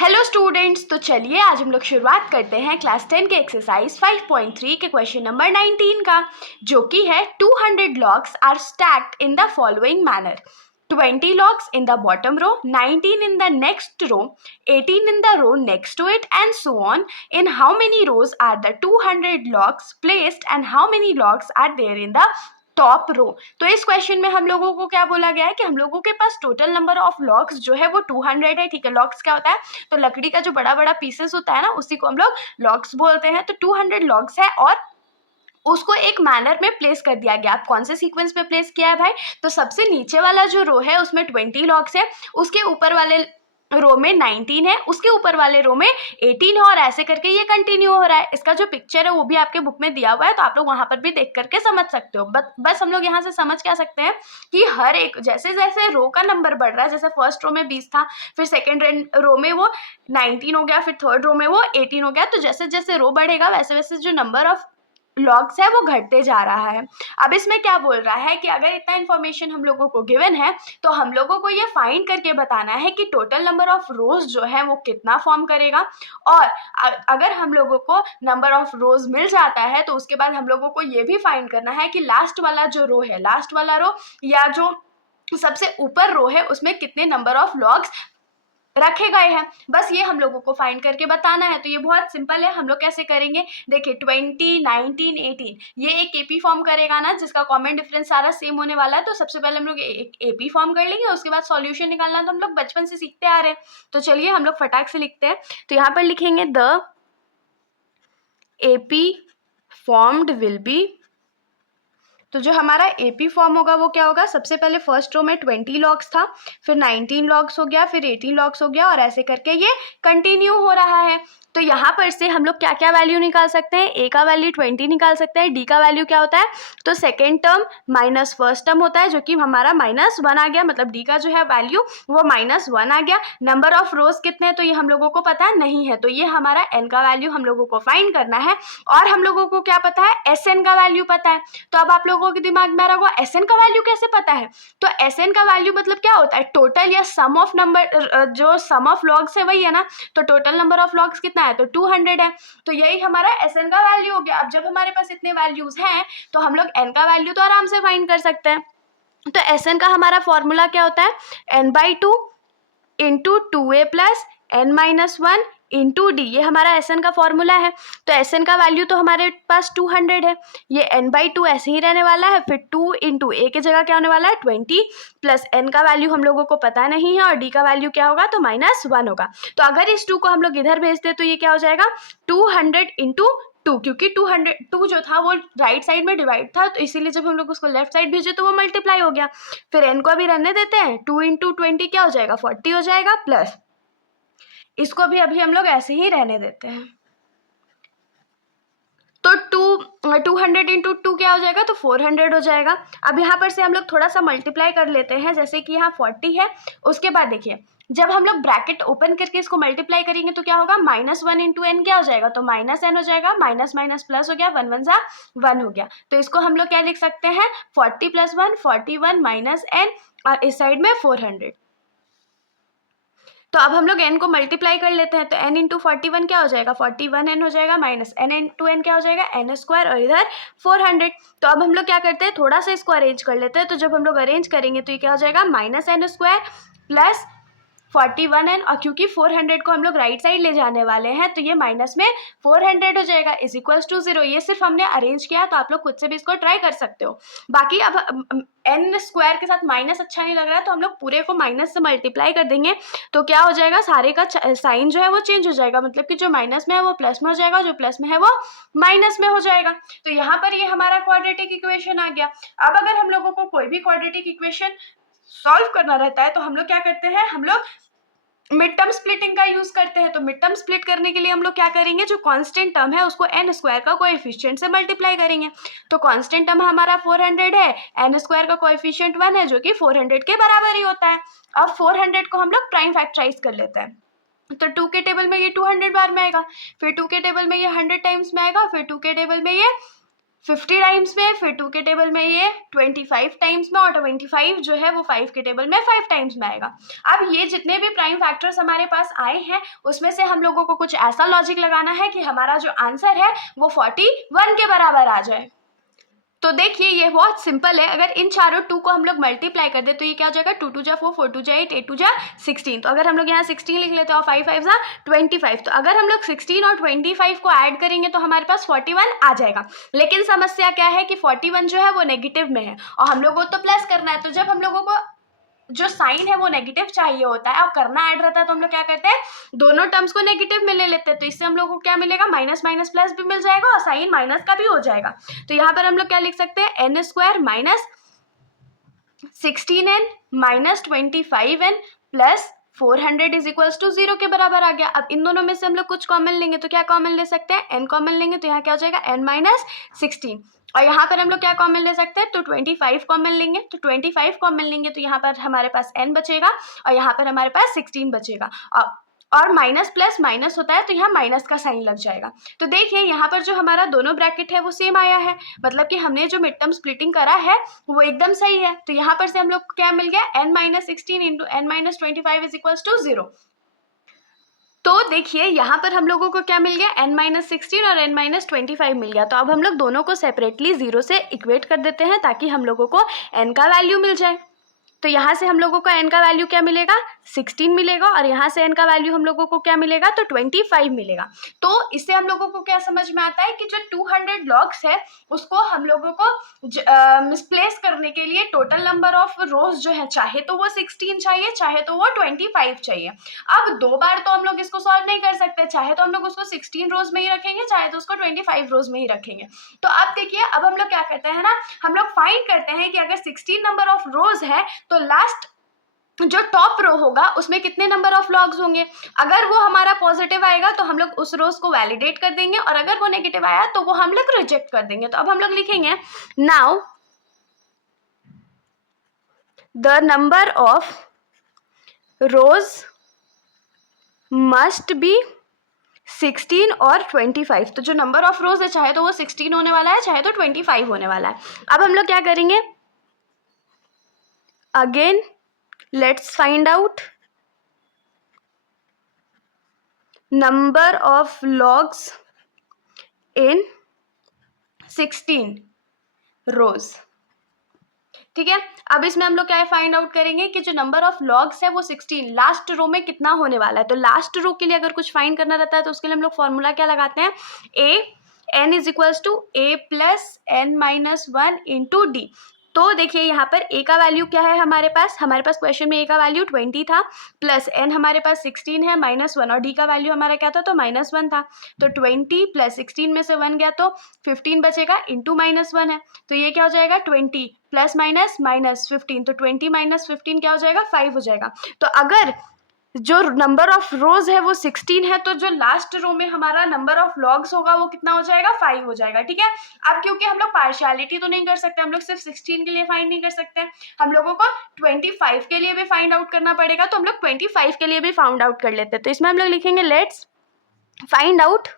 Hello students, तो चलिए आज हम लोग शुरुआत करते हैं क्लास 10 के एक्सरसाइज 5.3 के क्वेश्चन नंबर 19 का, जो कि है 200 logs are stacked in the following manner. 20 logs in the bottom row, 19 in the next row, 18 in the row next to it, and so on. In how many rows are the 200 logs placed and how many logs are there in the top row. तो इस question में हम लोगों को क्या बोला गया है कि हम लोगों के पास टोटल नंबर ऑफ लॉग्स जो है वो 200 है। ठीक है, लॉग्स क्या होता है? तो लकड़ी का जो बड़ा बड़ा पीसेस होता है ना, उसी को हम लोग लॉग्स बोलते हैं। तो 200 लॉग्स है और उसको एक मैनर में प्लेस कर दिया गया। आप कौन से सीक्वेंस में प्लेस किया है भाई? तो सबसे नीचे वाला जो रो है उसमें 20 लॉग्स है, उसके ऊपर वाले रो में 19 है, उसके ऊपर वाले रो में 18 है, और ऐसे करके ये कंटिन्यू हो रहा है। इसका जो पिक्चर है वो भी आपके बुक में दिया हुआ है, तो आप लोग वहां पर भी देख करके समझ सकते हो। बस हम लोग यहाँ से समझ क्या सकते हैं कि हर एक जैसे जैसे रो का नंबर बढ़ रहा है, जैसे फर्स्ट रो में 20 था, फिर सेकेंड रो में वो 19 हो गया, फिर थर्ड रो में वो 18 हो गया, तो जैसे जैसे रो बढ़ेगा वैसे वैसे जो नंबर ऑफ लॉग्स है वो घटते जा रहा है। अब इसमें क्या बोल रहा है कि अगर इतना इन्फॉर्मेशन हम लोगों को गिवन है तो हम लोगों को ये फाइंड करके बताना है कि टोटल नंबर ऑफ रोज जो है वो कितना फॉर्म करेगा। और अगर हम लोगों को नंबर ऑफ रोज मिल जाता है तो उसके बाद हम लोगों को ये भी फाइंड करना है कि लास्ट वाला जो रो है, लास्ट वाला रो या जो सबसे ऊपर रो है उसमें कितने नंबर ऑफ लॉग्स रखे गए हैं। बस ये हम लोगों को फाइंड करके बताना है। तो ये बहुत सिंपल है। हम लोग कैसे करेंगे? देखिए 20, 19, 18 ये एक एपी फॉर्म करेगा ना, जिसका कॉमन डिफरेंस सारा सेम होने वाला है। तो सबसे पहले हम लोग एक एपी फॉर्म कर लेंगे, उसके बाद सॉल्यूशन निकालना तो हम लोग बचपन से सीखते आ रहे हैं। तो चलिए हम लोग फटाक से लिखते हैं। तो यहाँ पर लिखेंगे the AP formed will be. तो जो हमारा एपी फॉर्म होगा वो क्या होगा? सबसे पहले फर्स्ट रो में 20 लॉग्स था, फिर 19 लॉग्स हो गया, फिर 18 लॉग्स हो गया, और ऐसे करके ये कंटिन्यू हो रहा है। तो यहाँ पर से हम लोग क्या क्या वैल्यू निकाल सकते हैं? ए का वैल्यू 20 निकाल सकते हैं। डी का वैल्यू क्या होता है? तो second term minus first term होता है, जो कि हमारा -1 आ गया, मतलब डी का जो है वैल्यू वो -1 आ गया। नंबर ऑफ रोज कितने हैं तो ये हम लोगों को पता नहीं है, तो ये हमारा एन का वैल्यू हम लोगों को फाइंड करना है। और हम लोगों को क्या पता है? एस एन का वैल्यू पता है। तो अब आप लोगों के दिमाग में आ रहा होगा एस एन का वैल्यू कैसे पता है? तो एस एन का वैल्यू मतलब क्या होता है? टोटल या सम ऑफ नंबर, जो सम ऑफ लॉग्स है वही है ना। तो टोटल नंबर ऑफ लॉग्स कितना है? तो 200 है। तो यही हमारा एस एन का वैल्यू हो गया। अब जब हमारे पास इतने वैल्यूज हैं तो हम लोग एन का वैल्यू तो आराम से फाइंड कर सकते हैं। तो एस एन का हमारा फॉर्मूला क्या होता है? n/2 into 2a plus n-1 into D, ये हमारा एस एन का फॉर्मूला है। तो एस एन का वैल्यू तो हमारे पास 200 है, ये n/2 ऐसे ही रहने वाला है, फिर 2 इंटू ए की जगह क्या होने वाला है? 20 प्लस एन का वैल्यू हम लोगों को पता नहीं है, और डी का वैल्यू क्या होगा? तो -1 होगा। तो अगर इस 2 को हम लोग इधर भेजते तो ये क्या हो जाएगा? 200 इंटू 2, क्योंकि 2 जो था वो राइट साइड में डिवाइड था, तो इसीलिए जब हम लोग उसको लेफ्ट साइड भेजे तो वो मल्टीप्लाई हो गया। फिर एन को अभी रहने देते हैं, 2 इंटू 20 क्या हो जाएगा? 40 हो जाएगा, प्लस इसको भी अभी हम लोग ऐसे ही रहने देते हैं। तो 200 इंटू 2 क्या हो जाएगा? तो 400 हो जाएगा। अब यहाँ पर से हम लोग थोड़ा सा मल्टीप्लाई कर लेते हैं, जैसे कि यहाँ 40 है, उसके बाद देखिए जब हम लोग ब्रैकेट ओपन करके इसको मल्टीप्लाई करेंगे तो क्या होगा? -1 इंटू एन क्या हो जाएगा? तो -n हो जाएगा, माइनस माइनस प्लस हो गया, 1 1 1 हो गया। तो इसको हम लोग क्या लिख सकते हैं? 40 + 1 41 -n, और इस साइड में 400। तो अब हम लोग n को मल्टीप्लाई कर लेते हैं, तो n इंटू 41 क्या हो जाएगा? 41n हो जाएगा, माइनस n इंटू n क्या हो जाएगा? n², और इधर 400। तो अब हम लोग क्या करते हैं? थोड़ा सा इसको अरेंज कर लेते हैं। तो जब हम लोग अरेंज करेंगे तो ये क्या हो जाएगा? -n² प्लस 41n, और क्योंकि 400 को हम लोग राइट साइड ले जाने वाले हैं तो ये माइनस में 400 हो जाएगा, = 0। ये सिर्फ हमने अरेंज किया, तो आप लोग खुद से भी इसको ट्राई कर सकते हो। बाकी अब n² के साथ माइनस अच्छा नहीं लग रहा है, तो हम लोग पूरे को माइनस से मल्टीप्लाई कर देंगे। तो क्या हो जाएगा? सारे का साइन जो है वो चेंज हो जाएगा, मतलब कि जो माइनस में है वो प्लस में हो जाएगा, जो प्लस में है वो माइनस में हो जाएगा। तो यहाँ पर ये हमारा क्वाड्रेटिक इक्वेशन आ गया। अब अगर हम लोगों को कोई भी क्वाड्रेटिक इक्वेशन सॉल्व करना रहता है तो हम लोग क्या करते हैं? हम लोग मिड टर्म स्प्लिटिंग का यूज करते हैं। तो मिड टर्म स्प्लिट करने के लिए हम लोग क्या करेंगे? जो कांस्टेंट टर्म है उसको n² का कोएफिशिएंट से मल्टीप्लाई करेंगे। तो कांस्टेंट टर्म हमारा 400 है, n² का कोएफिशिएंट 1 है, जो कि 400 के बराबर ही होता है। अब 400 को हम लोग प्राइम फैक्टराइज कर लेते हैं। तो 2 के टेबल में ये 200 बार में आएगा, फिर 2 के टेबल में ये 100 टाइम्स में आएगा, फिर 2 के टेबल में ये 50 टाइम्स में, फिर 2 के टेबल में ये 25 टाइम्स में, और 25 जो है वो 5 के टेबल में 5 टाइम्स में आएगा। अब ये जितने भी प्राइम फैक्टर्स हमारे पास आए हैं उसमें से हम लोगों को कुछ ऐसा लॉजिक लगाना है कि हमारा जो आंसर है वो 41 के बराबर आ जाए। तो देखिए ये बहुत सिंपल है, अगर इन चारों 2 को हम लोग मल्टीप्लाई कर दे तो ये क्या हो जाएगा, 2 2 जा 4, 4 2 जा 8, 8 2 जा 16। तो अगर हम लोग यहाँ 16 लिख लेते हैं और 5 5 जा 25, तो अगर हम लोग 16 और 25 को ऐड करेंगे तो हमारे पास 41 आ जाएगा। लेकिन समस्या क्या है कि 41 जो है वो नेगेटिव में है और हम लोगों को तो प्लस करना है, तो जब हम लोगों को जो साइन है वो नेगेटिव चाहिए होता है और करना ऐड रहता है तो हम लोग क्या करते हैं, दोनों टर्म्स को नेगेटिव में ले लेते हैं। तो इससे हम लोग को क्या मिलेगा, माइनस माइनस प्लस भी मिल जाएगा और साइन माइनस का भी हो जाएगा। तो यहाँ पर हम लोग क्या लिख सकते हैं, n square minus 16n minus 25n plus 400 is equals to 0 के बराबर आ गया। अब इन दोनों में से हम लोग कुछ कॉमन लेंगे तो क्या कॉमन ले सकते हैं, n कॉमन लेंगे तो यहाँ क्या हो जाएगा, n माइनस 16। और यहाँ पर हम लोग क्या कॉमन ले सकते हैं, तो 25 कॉमन लेंगे, तो 25 कॉमन लेंगे तो यहाँ पर हमारे पास n बचेगा और यहाँ पर हमारे पास 16 बचेगा। और माइनस प्लस माइनस होता है तो यहाँ माइनस का साइन लग जाएगा। तो देखिए यहाँ पर जो हमारा दोनों ब्रैकेट है वो सेम आया है, मतलब कि हमने जो मिड टर्म स्प्लिटिंग करा है वो एकदम सही है। तो यहाँ पर से हम लोग क्या मिल गया, n minus 16 into n minus 25 is equals to 0। तो देखिए यहाँ पर हम लोगों को क्या मिल गया, n माइनस 16 और n माइनस 25 मिल गया। तो अब हम लोग दोनों को सेपरेटली 0 से इक्वेट कर देते हैं ताकि हम लोगों को n का वैल्यू मिल जाए। तो यहाँ से हम लोगों को n का वैल्यू क्या मिलेगा, 16 मिलेगा, और यहाँ से n का वैल्यू हम लोगों को क्या मिलेगा, तो 25 मिलेगा। तो इससे हम लोगों को क्या समझ में आता है कि जो 200 लॉग्स है उसको हम लोगों को मिसप्लेस करने के लिए टोटल नंबर ऑफ रोज जो है चाहे तो वो 16 चाहिए, चाहे तो वो 25 चाहिए। अब 2 बार तो हम लोग इसको सॉल्व नहीं कर सकते, चाहे तो हम लोग उसको 16 रोज में ही रखेंगे, चाहे तो उसको 25 रोज में ही रखेंगे। तो अब देखिए अब हम लोग क्या करते हैं ना, हम लोग फाइंड करते हैं कि अगर 16 नंबर ऑफ रोज है तो लास्ट जो टॉप रो होगा उसमें कितने नंबर ऑफ लॉग्स होंगे। अगर वो हमारा पॉजिटिव आएगा तो हम लोग उस रोज को वैलिडेट कर देंगे, और अगर वो नेगेटिव आया तो वो हम लोग रिजेक्ट कर देंगे। तो अब हम लोग लिखेंगे, now the number of rose must be 16 और 25। तो जो नंबर ऑफ रोज है चाहे तो वो 16 होने वाला है, चाहे तो 25 होने वाला है। अब हम लोग क्या करेंगे, again let's find out number of logs in 16 rows। ठीक है, अब इसमें हम लोग क्या फाइंड आउट करेंगे कि जो नंबर ऑफ लॉग्स है वो 16 लास्ट रो में कितना होने वाला है। तो लास्ट रो के लिए अगर कुछ फाइंड करना रहता है तो उसके लिए हम लोग फॉर्मूला क्या लगाते हैं, a n is equals to a plus n minus 1 into d. तो देखिए यहाँ पर a का वैल्यू क्या है, हमारे पास क्वेश्चन में a का वैल्यू 20 था, प्लस n हमारे पास 16 है माइनस 1, और d का वैल्यू हमारा क्या था, तो माइनस 1 था। तो 20 प्लस 16 में से 1 गया तो 15 बचेगा, इंटू माइनस 1 है तो ये क्या हो जाएगा, 20 प्लस माइनस माइनस 15, तो 20 माइनस 15 क्या हो जाएगा, 5 हो जाएगा। तो अगर जो नंबर ऑफ रोज है वो 16 है तो जो लास्ट रो में हमारा नंबर ऑफ लॉग्स होगा वो कितना हो जाएगा, 5 हो जाएगा। ठीक है, अब क्योंकि हम लोग पार्शियलिटी तो नहीं कर सकते, हम लोग सिर्फ 16 के लिए फाइंड नहीं कर सकते, हम लोगों को 25 के लिए भी फाइंड आउट करना पड़ेगा। तो हम लोग 25 के लिए भी फाइंड आउट कर लेते हैं। तो इसमें हम लोग लिखेंगे, let's find out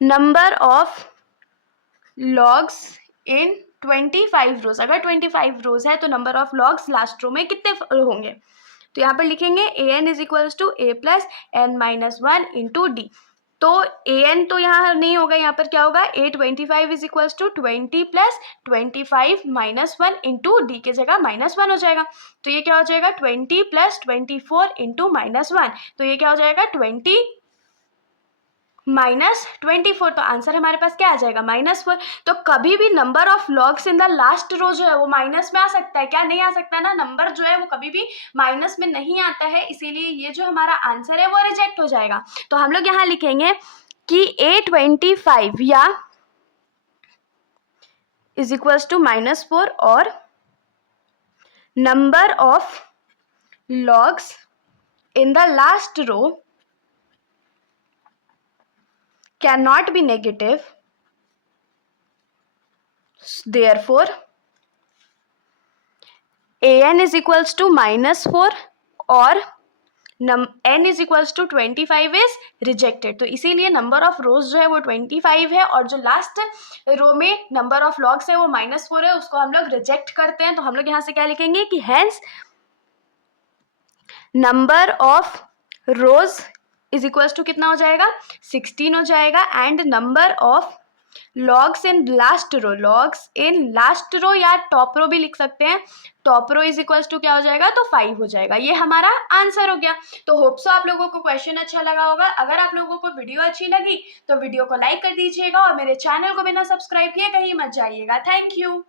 number of logs in 25 rows. अगर 25 रोज है तो number of logs last row में कितने होंगे। तो यहाँ पर लिखेंगे an is equals to a plus n minus 1 into d. तो an तो यहाँ नहीं होगा, यहाँ पर क्या होगा, a25 is equals to 20 plus 25 minus 1 into d के जगह माइनस 1 हो जाएगा। तो ये क्या हो जाएगा, 20 प्लस 24 इंटू माइनस 1, तो ये क्या हो जाएगा, 20 माइनस 24। तो आंसर हमारे पास क्या आ जाएगा, -4। तो कभी भी number of logs in the last row जो है वो माइनस में आ सकता है, क्या नहीं आ सकता ना, नंबर जो है वो कभी भी माइनस में नहीं आता है, इसीलिए ये जो हमारा आंसर है वो रिजेक्ट हो जाएगा। तो हम लोग यहाँ लिखेंगे कि a25 या इज इक्वल्स टू -4 और number of logs in the last row cannot be negative, therefore an is equals to -4 और n is equals to 25 is rejected. तो इसीलिए नंबर ऑफ रोज जो है वो 25 है और जो लास्ट रो में नंबर ऑफ लॉग्स है वो -4 है, उसको हम लोग रिजेक्ट करते हैं। तो हम लोग यहाँ से क्या लिखेंगे कि hence number of rows is equals to कितना हो जाएगा 16 हो जाएगा and number of logs in last row, logs in last row या टॉप रो भी लिख सकते हैं, top row is equals to क्या हो जाएगा तो 5 हो जाएगा। ये हमारा आंसर हो गया। तो होप सो आप लोगों को क्वेश्चन अच्छा लगा होगा। अगर आप लोगों को वीडियो अच्छी लगी तो वीडियो को लाइक कर दीजिएगा और मेरे चैनल को बिना सब्सक्राइब किए कहीं मत जाइएगा। Thank you.